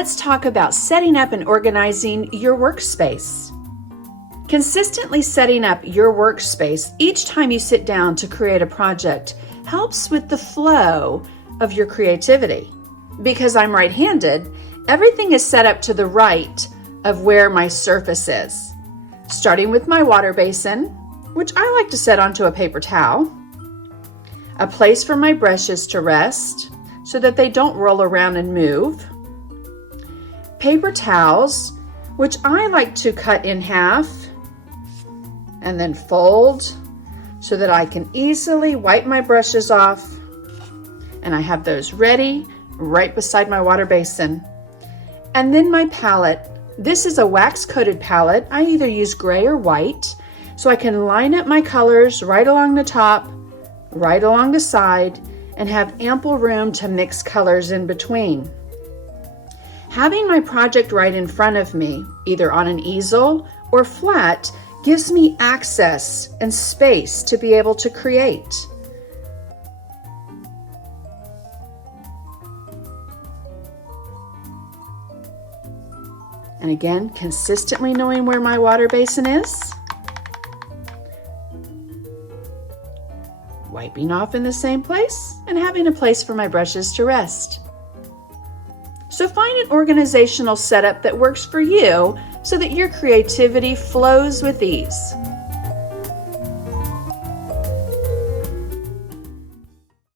let's talk about setting up and organizing your workspace. Consistently setting up your workspace each time you sit down to create a project helps with the flow of your creativity. Because I'm right-handed, everything is set up to the right of where my surface is. Starting with my water basin, which I like to set onto a paper towel, a place for my brushes to rest so that they don't roll around and move, paper towels, which I like to cut in half and then fold so that I can easily wipe my brushes off, and I have those ready right beside my water basin. And then my palette. This is a wax-coated palette. I either use gray or white, so I can line up my colors right along the top, right along the side, and have ample room to mix colors in between. Having my project right in front of me, either on an easel or flat, gives me access and space to be able to create. And again, consistently knowing where my water basin is. Wiping off in the same place and having a place for my brushes to rest. So find an organizational setup that works for you so that your creativity flows with ease.